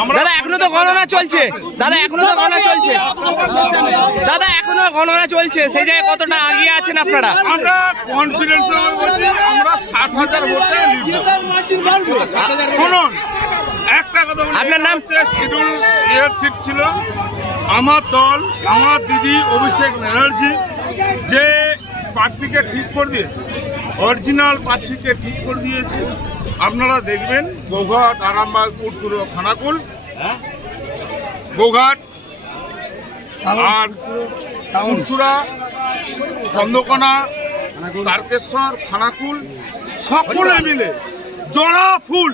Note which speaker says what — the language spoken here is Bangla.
Speaker 1: আমরা
Speaker 2: দাদা এখনও তো গণনা চলছে। দাদা এখনও তো গণনা চলছে। দাদা এখনও গণনা চলছে। সেই জায়গায় কতটা এগিয়ে আছেন আপনারা?
Speaker 1: আমরা কনফিডেন্স আমরা ষাট হাজার ভোটে শুনুন একটা কথা
Speaker 2: আপনার নাম?
Speaker 1: শিডিউল এর সিট ছিল। আমার দল আমার দিদি অভিষেক ব্যানার্জি যে প্রার্থীকে ঠিক করে দিয়েছে। অরিজিনাল প্রার্থীকে ঠিক করে দিয়েছে। আপনারা দেখবেন গৌঘাট আরামবাগ পুরসুর খানাকুল। গৌঘাট আর পুরসুরা চন্দ্রকোনা তারকেশ্বর খানাকুল সকলে মিলে জড়া ফুল।